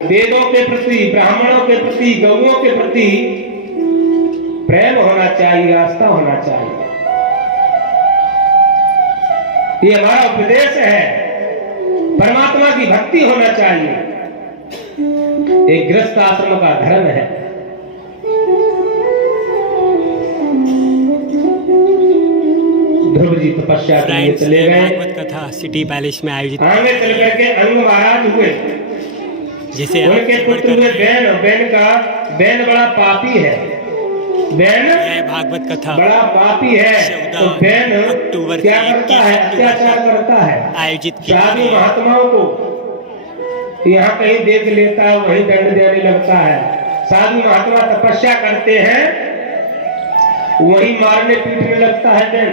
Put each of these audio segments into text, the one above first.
वेदों के प्रति, ब्राह्मणों के प्रति, गौओं के प्रति प्रेम होना चाहिए, आस्था होना चाहिए। ये हमारा उपदेश है। परमात्मा की भक्ति होना चाहिए। एक गृहस्थ आश्रम का धर्म है। ध्रुव जी तपस्या के लिए चले गए। भागवत कथा सिटी पैलेस में आयोजित आगे चल करके अंग महाराज हुए, जिसे उनके पुत्र हुए बैन बड़ा पापी है। बैन भागवत कथा बड़ा पापी है, तो बैन अक्टूबर क्या करता है? अत्याचार करता है। आयोजित साधु महात्माओं को यहाँ कहीं देख लेता है, वहीं दंड देने लगता है। साधु महात्मा तपस्या करते हैं, वहीं मारने पीटने लगता है बैन।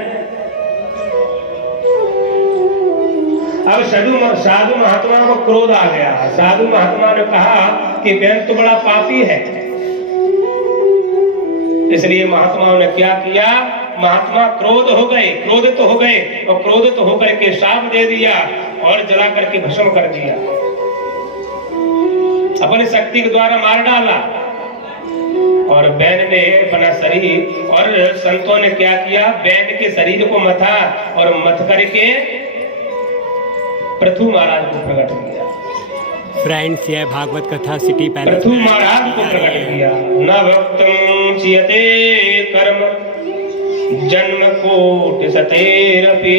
अब साधु महात्मा को क्रोध आ गया। साधु महात्मा ने कहा कि बैन तो बड़ा पापी है। इसलिए महात्माओं ने क्या किया? महात्मा क्रोधित हो गए और क्रोधित होकर के शाप दे दिया और जला करके भस्म कर दिया। अपनी शक्ति के द्वारा मार डाला। और बैन ने अपना शरीर, और संतों ने क्या किया? बैन के शरीर को मथा और मथ करके पृथु महाराज को प्रकट किया। फ्रेंड्स, यह भागवत कथा सिटी पैलेस पृथु महाराज को प्रकट किया। न भक्तं चियते कर्म जन्म कोटि सतेरपि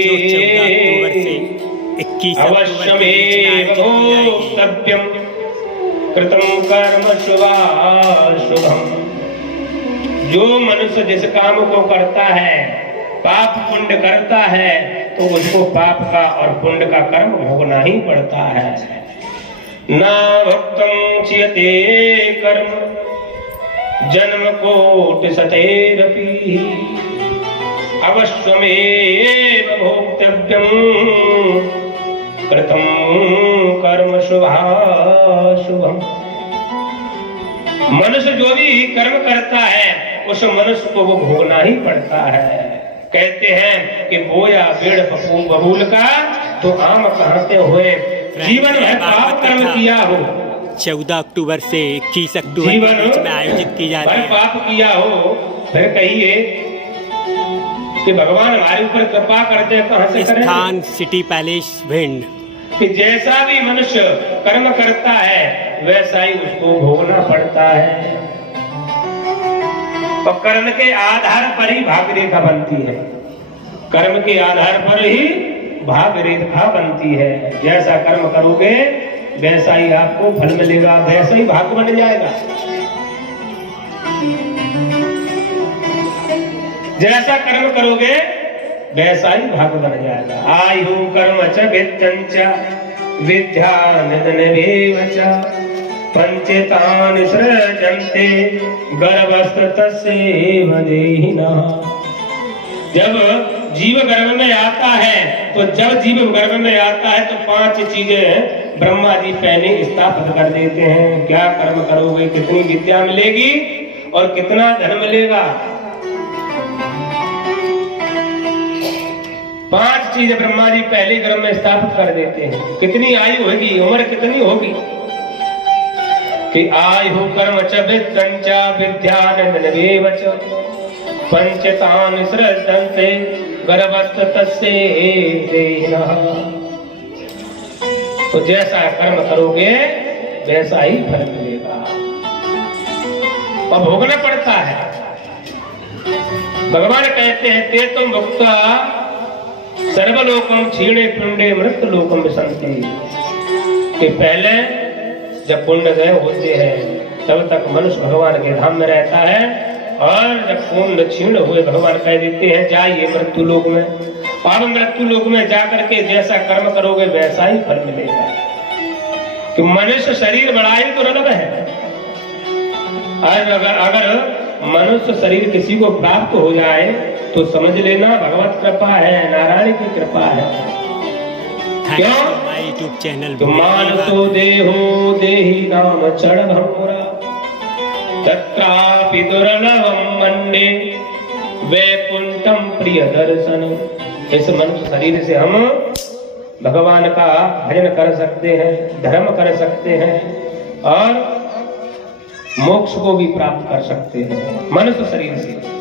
अवश्यमेव भोक्तव्यं कृतं कर्म शुभाशुभम्। जो मनुष्य जिस काम को करता है, पाप पुण्य करता है, तो उसको पाप का और पुण्य का कर्म भोगना ही पड़ता है। न भक्तं चियते कर्म जन्म कोटि सतेरपि अवश्यमेव भोक्तव्यं कृतं कर्म शुभाशुभम्। मनुष्य जो भी कर्म करता है, उस मनुष्य को वो भोगना ही पड़ता है। कहते हैं कि बोया पेड़ बबूल का, तो आम कहते हुए जीवन में पाप कर्म किया हो, 14 अक्टूबर से 21 अक्टूबर के बीच में आयोजित की जा रही है। पाप किया हो, फिर कहिए कि भगवान हमारे ऊपर कृपा करते हैं, कहां से करें? स्थान सिटी पैलेस भिंड। कि जैसा भी मनुष्य कर्म करता है, वैसा ही उसको भोगना पड़ता है। और कर्म के आधार पर ही भाग रेखा बनती है। कर्म के आधार पर ही भाग रेखा बनती है। जैसा कर्म करोगे वैसा ही आपको फल मिलेगा, वैसा ही भाग बन जाएगा। जैसा कर्म करोगे वैसा ही भाग बन जाएगा। आयु कर्म च वित्तं च विद्या निधनमेव च पंचेतानि सृजन्ते गर्भस्थ तस्यैव देहिनः। जब जीव गर्भ में आता है, तो जब जीव गर्भ में आता है तो 5 चीजें ब्रह्मा जी पहले स्थापित कर देते हैं। क्या कर्म करोगे, कितनी विद्या मिलेगी और कितना धन मिलेगा। 5 चीजें ब्रह्मा जी पहले गर्भ में स्थापित कर देते हैं। कितनी आयु होगी, उम्र कितनी होगी? कि आयु कर्म च वित्तं च विद्या निधनमेव च पंचेतानि सृजन्ते गर्भस्थ तस्यैव देहिनः। तो जैसा कर्म करोगे वैसा ही फल मिलेगा और भोगना पड़ता है। भगवान कहते हैं ते तुम भुक्त्वा सर्वलोकम क्षीणे पुण्डे मृत लोकम विशन्ति। कि पहले जब पुण्य होते हैं, तब तक मनुष्य भगवान के धाम में रहता है, और जब पुण्य क्षीण हुए भगवान कह देते हैं जाइए मृत्यु लोक में। और मृत्यु लोक में जाकर के जैसा कर्म करोगे वैसा ही फल मिलेगा। कि मनुष्य शरीर बड़ा ही दुर्लभ है। अगर मनुष्य शरीर किसी को प्राप्त हो जाए तो समझ लेना भगवत कृपा है, नारायण की कृपा है। क्यों? यूट्यूब चैनल मानसो देहो देहि नाम चढ़ भंगुरा तत्रापि दुर्लभम मन्ये वैकुंठम प्रिय दर्शन। इस मनुष्य शरीर से हम भगवान का भजन कर सकते हैं, धर्म कर सकते हैं, और मोक्ष को भी प्राप्त कर सकते हैं मनुष्य शरीर से।